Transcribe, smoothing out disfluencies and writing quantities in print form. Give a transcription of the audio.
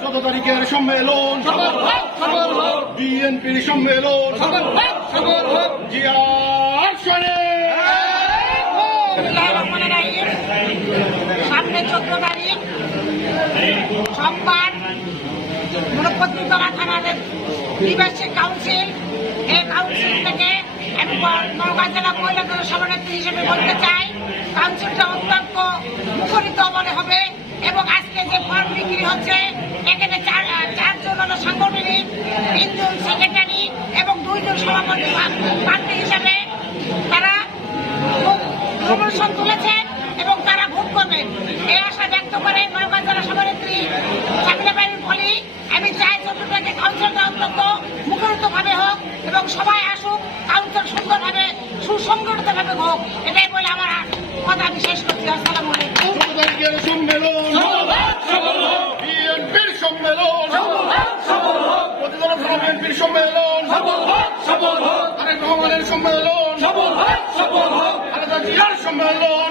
14 তারিখের সম্মেলন বিএনপির সম্মেলন জিয়ার সনে সামনে 14 তারিখ সোমবার মুরব্বতলা থানার নিবাসী কাউন্সিল, এই কাউন্সিল থেকে আমি নওগাঁ জেলা মহিলা দলের সভানেত্রী হিসেবে বলতে চাই, কাউন্সিলটা অত্যন্ত মুখরিত মনে হবে এবং আজকে যে ফর্ম বিক্রি হচ্ছে এখানে চারজন হলো সাংগঠনিক, 3 জন সেক্রেটারি এবং 2 জন সভাপতি প্রার্থী হিসাবে তারা প্রমোশন তুলেছেন এবং তারা ভোট করবেন এই আশা ব্যক্ত করে নওগাঁ জেলা সভানেত্রী সাবিনা বাইনুল বলি, আমি চাই 14 তারিখে কাউন্সিলটা অত্যন্ত মুখরিত ভাবে হোক এবং সবাই আসুক, কাউন্সিল সুন্দরভাবে সুসংগঠিতভাবে হোক, এটাই বলে আমার কথা আমি শেষ করছি। আসসালামু আলাইকুম। 14 তারিখের সম্মেলন বিএনপির সম্মেলন প্রতিদল থানা বিএনপির সম্মেলন তারেক রহমানের সম্মেলন খালেদা জিয়ার সম্মেলন